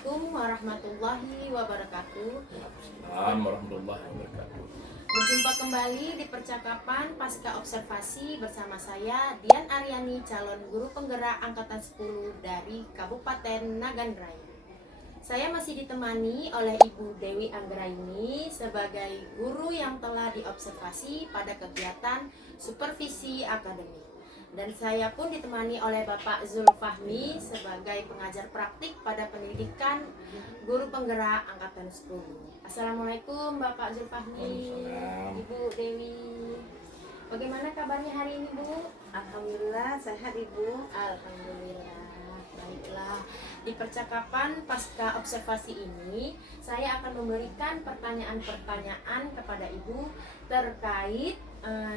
Assalamualaikum warahmatullahi wabarakatuh. Assalamualaikum warahmatullahi wabarakatuh. Berjumpa kembali di percakapan pasca observasi bersama saya Dian Aryani, calon guru penggerak angkatan 10 dari Kabupaten Nagan Raya. Saya masih ditemani oleh Ibu Dewi Anggraini sebagai guru yang telah diobservasi pada kegiatan supervisi akademik. Dan saya pun ditemani oleh Bapak Zulfahmi sebagai pengajar praktik pada pendidikan guru penggerak angkatan 10. Assalamualaikum Bapak Zulfahmi, Waalaikumsalam. Ibu Dewi. Bagaimana kabarnya hari ini, Bu? Alhamdulillah sehat Ibu. Alhamdulillah. Baiklah, di percakapan pasca observasi ini saya akan memberikan pertanyaan-pertanyaan kepada Ibu terkait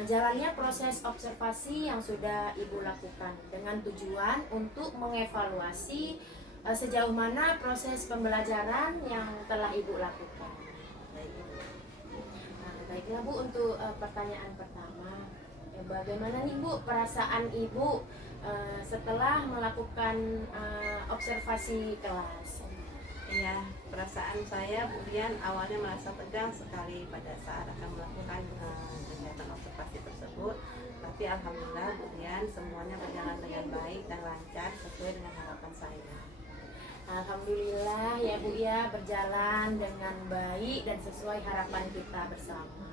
jalannya proses observasi yang sudah Ibu lakukan dengan tujuan untuk mengevaluasi sejauh mana proses pembelajaran yang telah Ibu lakukan. Baiklah Bu, untuk pertanyaan pertama, bagaimana nih Bu perasaan Ibu setelah melakukan observasi kelas? Ya, perasaan saya kemudian awalnya merasa tegang sekali pada saat akan melakukan kegiatan observasi tersebut. Tapi alhamdulillah kemudian semuanya berjalan dengan baik dan lancar sesuai dengan harapan saya. Alhamdulillah ya Bu ya, berjalan dengan baik dan sesuai harapan kita bersama.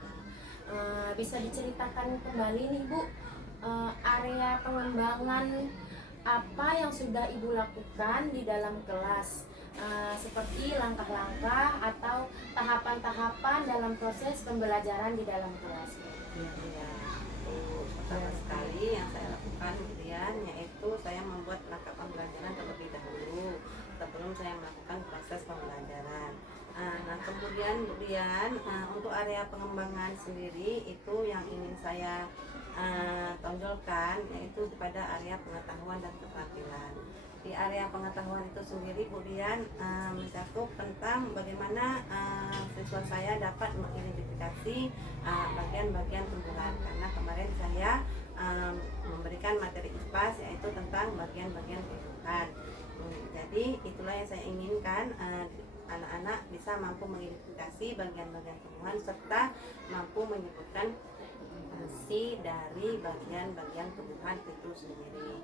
Bisa diceritakan kembali nih Bu, area pengembangan apa yang sudah Ibu lakukan di dalam kelas, seperti langkah-langkah atau tahapan-tahapan dalam proses pembelajaran di dalam kelas. Ya, pertama sekali yang saya lakukan kemudian yaitu saya membuat langkah pembelajaran terlebih dahulu sebelum saya melakukan proses pembelajaran. Nah kemudian untuk area pengembangan sendiri itu yang ingin saya tonjolkan yaitu pada area pengetahuan dan keterampilan. Di area pengetahuan itu sendiri kemudian mencakup tentang bagaimana siswa saya dapat mengidentifikasi bagian-bagian tumbuhan, karena kemarin saya memberikan materi IPAS yaitu tentang bagian-bagian tumbuhan. Jadi itulah yang saya inginkan, anak-anak bisa mampu mengidentifikasi bagian-bagian tumbuhan serta mampu menyebutkan fungsi dari bagian-bagian tumbuhan itu sendiri.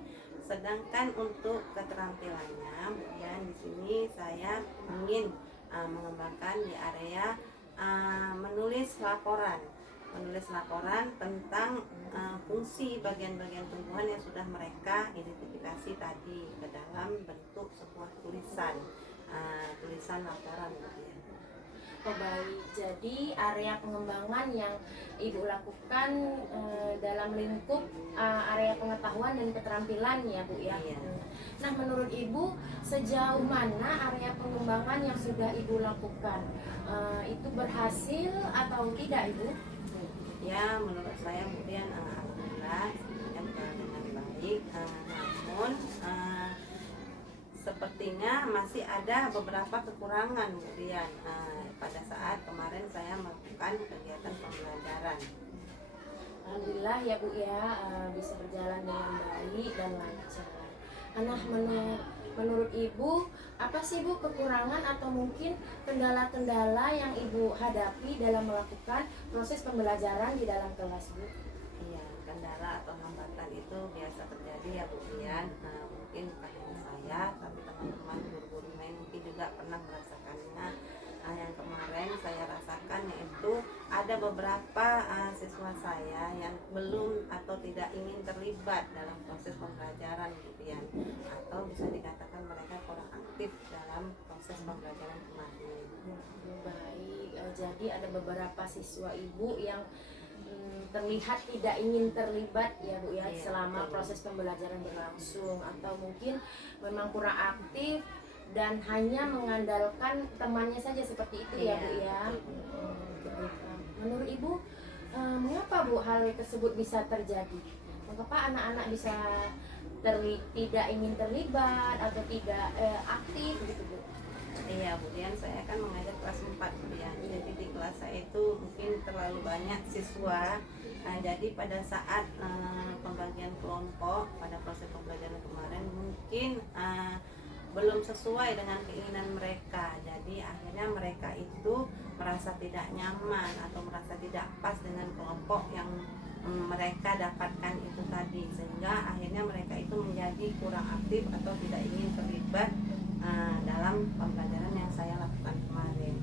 Sedangkan untuk keterampilannya, kemudian di sini saya ingin mengembangkan di area menulis laporan tentang fungsi bagian-bagian tumbuhan yang sudah mereka identifikasi tadi ke dalam bentuk sebuah tulisan laporan kemudian. Oh baik, jadi area pengembangan yang Ibu lakukan dalam lingkup area pengetahuan dan keterampilan ya Bu ya. Iya. Nah menurut Ibu sejauh mana area pengembangan yang sudah Ibu lakukan itu berhasil atau tidak Ibu? Ya menurut saya kemudian alhamdulillah semuanya berjalan dengan baik, namun sepertinya masih ada beberapa kekurangan kemudian pada saat kemarin saya melakukan kegiatan pembelajaran. Alhamdulillah ya Bu ya, bisa berjalan dengan baik dan lancar. Nah menurut Ibu apa sih Bu kekurangan atau mungkin kendala-kendala yang Ibu hadapi dalam melakukan proses pembelajaran di dalam kelas Bu? Iya, kendala atau hambatan itu biasa terjadi ya Bu Dian, mungkin bukan hanya saya tapi teman-teman guru-guru lain mungkin juga pernah merasakannya. Yang kemarin saya rasakan yaitu ada beberapa siswa saya yang belum atau tidak ingin terlibat dalam proses pembelajaran kemudian, atau bisa dikatakan mereka kurang aktif dalam proses pembelajaran kemarin. Baik, jadi ada beberapa siswa Ibu yang terlihat tidak ingin terlibat ya Bu ya, Iya, selama betul. proses pembelajaran berlangsung, atau mungkin memang kurang aktif dan hanya mengandalkan temannya saja seperti itu ya Bu ya. Menurut Ibu mengapa Bu hal tersebut bisa terjadi? Mengapa anak-anak bisa tidak ingin terlibat atau tidak aktif gitu Bu? Iya, kemudian saya kan mengajar kelas 4 kemudian. Jadi di kelas saya itu mungkin terlalu banyak siswa. Jadi pada saat pembagian kelompok pada proses pembelajaran kemarin mungkin belum sesuai dengan keinginan mereka. Jadi akhirnya mereka itu merasa tidak nyaman atau merasa tidak pas dengan kelompok yang mereka dapatkan itu tadi, sehingga akhirnya mereka itu menjadi kurang aktif atau tidak ingin terlibat dalam pembelajaran yang saya lakukan kemarin.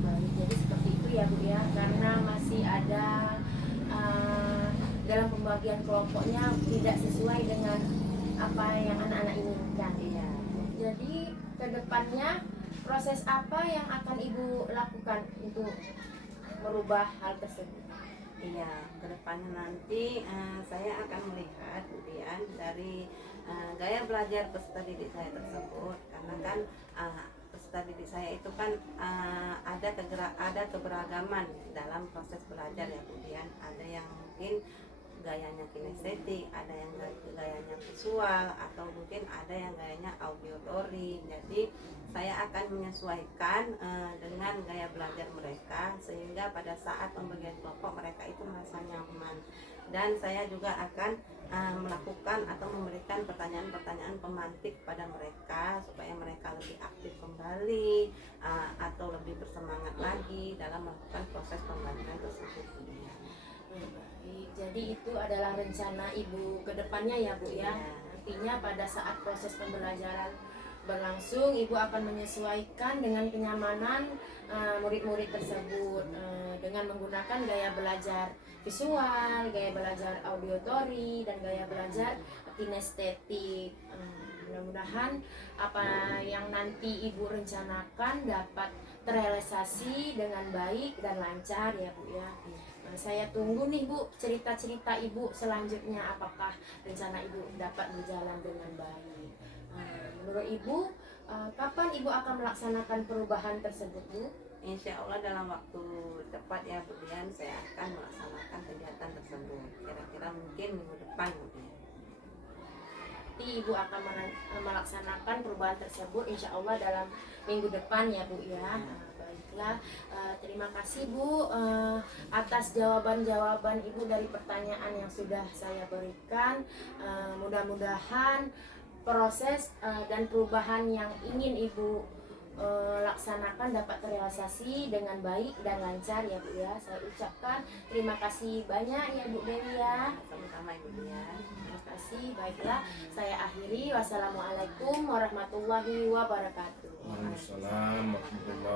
Baik, jadi seperti itu ya Bu ya, karena masih ada dalam pembagian kelompoknya tidak sesuai dengan apa yang anak-anak inginkan. Iya. Jadi kedepannya proses apa yang akan Ibu lakukan untuk merubah hal tersebut? Iya, kedepannya nanti saya akan melihat kemudian dari gaya belajar peserta didik saya tersebut, karena kan peserta didik saya itu kan ada keberagaman dalam proses belajar ya, kemudian ada yang mungkin gayanya kinestetik, ada yang gayanya visual, atau mungkin ada yang gayanya auditory. Jadi saya akan menyesuaikan dengan gaya belajar mereka, sehingga pada saat pembagian kelompok mereka itu merasa nyaman. Dan saya juga akan melakukan atau memberikan pertanyaan-pertanyaan pemantik pada mereka supaya mereka lebih aktif kembali atau lebih bersemangat lagi dalam melakukan proses pembelajaran tersebut. Baik, jadi itu adalah rencana Ibu ke depannya ya Bu ya. Nantinya pada saat proses pembelajaran berlangsung, Ibu akan menyesuaikan dengan kenyamanan murid-murid tersebut dengan menggunakan gaya belajar visual, gaya belajar auditory, dan gaya belajar kinestetik. Mudah-mudahan apa yang nanti Ibu rencanakan dapat terrealisasi dengan baik dan lancar ya Bu ya. Saya tunggu nih Bu cerita-cerita Ibu selanjutnya, apakah rencana Ibu dapat berjalan dengan baik. Menurut Ibu, kapan Ibu akan melaksanakan perubahan tersebut Bu? Insya Allah dalam waktu cepat ya Bu Dian, saya akan melaksanakan kegiatan tersebut. Kira-kira mungkin minggu depan Bu Dian. Nanti Ibu akan melaksanakan perubahan tersebut insya Allah dalam minggu depan ya Bu ya. Baiklah, terima kasih Bu atas jawaban-jawaban Ibu dari pertanyaan yang sudah saya berikan. Mudah-mudahan proses dan perubahan yang ingin Ibu laksanakan dapat terrealisasi dengan baik dan lancar ya Bu ya. Saya ucapkan terima kasih banyak ya Bu Dewi ya. Sama-sama Ibu Dian. Terima kasih. Baiklah, saya akhiri. Wassalamualaikum warahmatullahi wabarakatuh. Waalaikumsalam warahmatullahi